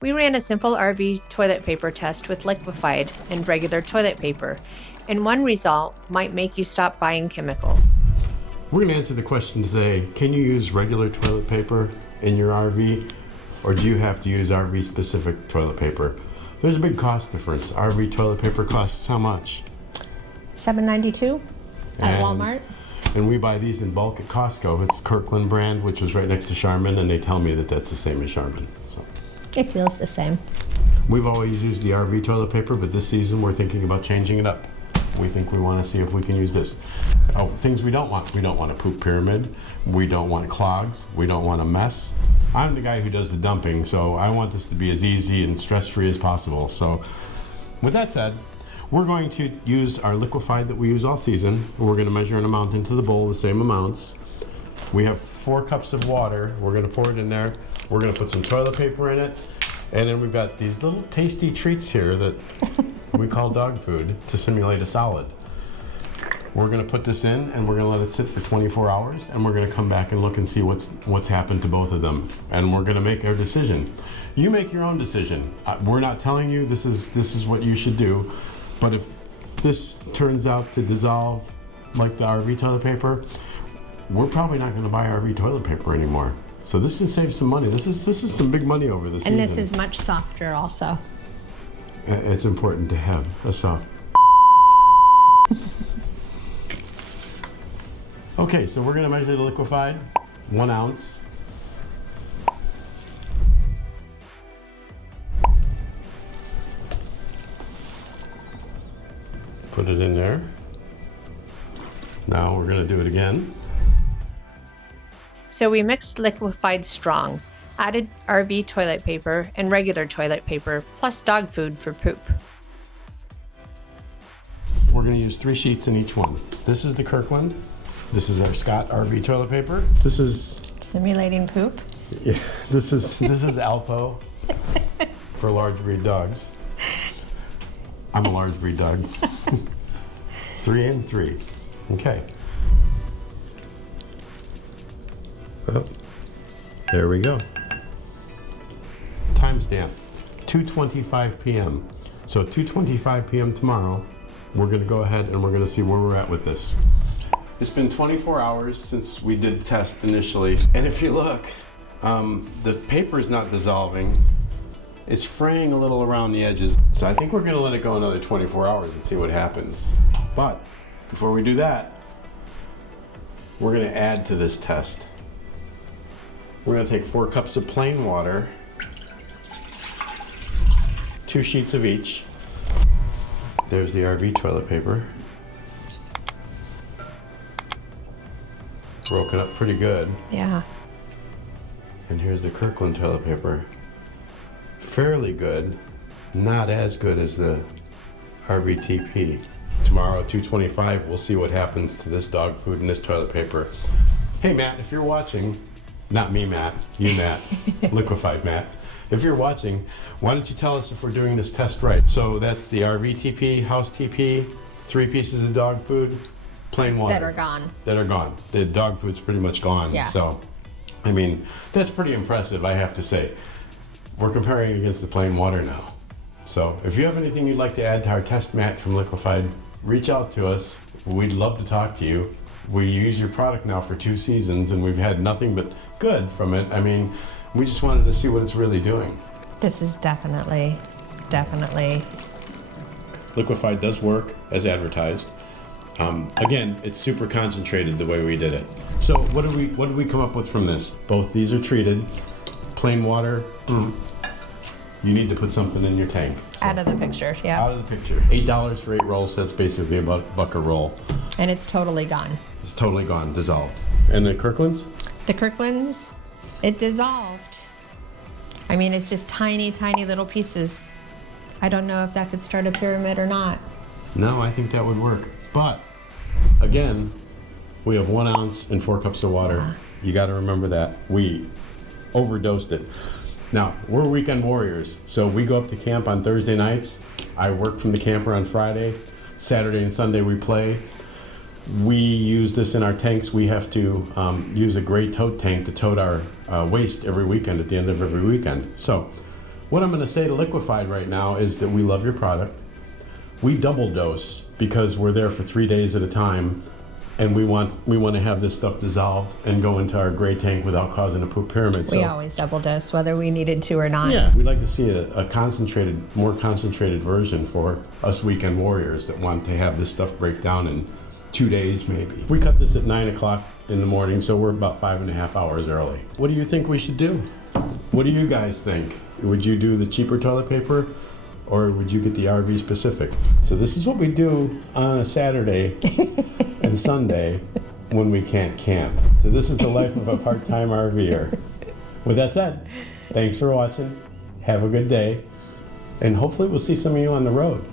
We ran a simple RV toilet paper test with liquefied and regular toilet paper, and one result might make you stop buying chemicals. We're going to answer the question today, can you use regular toilet paper in your RV, or do you have to use RV specific toilet paper? There's a big cost difference. RV toilet paper costs how much? $7.92 at Walmart. And we buy these in bulk at Costco. It's Kirkland brand, which is right next to Charmin, and they tell me that that's the same as Charmin. So It feels the same. we've always used the RV toilet paper, but this season we're thinking about changing it up. We think we want to see if we can use this. Oh, things we don't want. We don't want a poop pyramid. We don't want clogs. We don't want a mess. I'm the guy who does the dumping, so I want this to be as easy and stress-free as possible. So with that said, we're going to use our liquefied that we use all season. We're going to measure an amount into the bowl, the same amounts. We have 4 cups of water. We're going to pour it in there. We're going to put some toilet paper in it. And then we've got these little tasty treats here that we call dog food to simulate a solid. We're going to put this in and we're going to let it sit for 24 hours, and we're going to come back and look and see what's happened to both of them. And we're going to make our decision. You make your own decision. We're not telling you this is what you should do, but if this turns out to dissolve like the RV toilet paper, we're probably not going to buy RV toilet paper anymore. So this is save some money. This is some big money over this season. And this is much softer also. It's important to have a soft. Okay, so we're gonna measure the liquefied, 1 ounce. Put it in there. Now we're gonna do it again. So we mixed liquefied strong, added RV toilet paper and regular toilet paper, plus dog food for poop. We're gonna use 3 sheets in each one. This is the Kirkland. This is our Scott RV toilet paper. This is Simulating poop? Yeah, this is Alpo for large breed dogs. I'm a large breed dog. 3 and 3. Okay. Oh, there we go. Timestamp, 2:25 p.m. So 2:25 p.m. tomorrow, we're going to go ahead and we're going to see where we're at with this. It's been 24 hours since we did the test initially, and if you look, the paper is not dissolving. It's fraying a little around the edges. So I think we're going to let it go another 24 hours and see what happens. But before we do that, we're going to add to this test. We're going to take 4 cups of plain water, 2 sheets of each. There's the RV toilet paper. Broken up pretty good. Yeah. And here's the Kirkland toilet paper. Fairly good, not as good as the RVTP. Tomorrow at 2:25, we'll see what happens to this dog food and this toilet paper. Hey Matt, if you're watching, not me Matt, you Matt, Liquified Matt. If you're watching, why don't you tell us if we're doing this test right? So that's the RVTP, house TP, 3 pieces of dog food, plain water. That are gone. That are gone. The dog food's pretty much gone. Yeah. So, I mean, that's pretty impressive, I have to say. We're comparing it against the plain water now. So if you have anything you'd like to add to our test, Matt from Liquified, reach out to us. We'd love to talk to you. We use your product now for 2 seasons and we've had nothing but good from it. I mean, we just wanted to see what it's really doing. This is definitely. Liquified does work as advertised. Again, it's super concentrated the way we did it. So what did we come up with from this? Both these are treated. Plain water, you need to put something in your tank. So, Out of the picture, yeah. out of the picture. $8 for 8 rolls, so that's basically about $1 a roll. And it's totally gone. It's totally gone, dissolved. And the Kirklands? The Kirkland's, it dissolved. I mean, it's just tiny, tiny little pieces. I don't know if that could start a pyramid or not. No, I think that would work. But, again, we have 1 ounce and 4 cups of water. You gotta remember that. We overdosed it. Now, we're weekend warriors, so we go up to camp on Thursday nights. I work from the camper on Friday. Saturday and Sunday we play. We use this in our tanks. We have to use a gray tote tank to tote our waste every weekend at the end of every weekend. So What I'm going to say to Liquified right now is that we love your product. We double dose because we're there for 3 days at a time, and we want to have this stuff dissolved and go into our gray tank without causing a poop pyramid. We always double dose, whether we needed to or not. Yeah, we'd like to see a concentrated, more concentrated version for us weekend warriors that want to have this stuff break down in 2 days maybe. We cut this at 9 o'clock in the morning, so we're about 5.5 hours early. What do you think we should do? What do you guys think? Would you do the cheaper toilet paper, or would you get the RV specific? So this is what we do on a Saturday and Sunday when we can't camp. So this is the life of a part-time RVer. With that said, thanks for watching. Have a good day. And hopefully we'll see some of you on the road.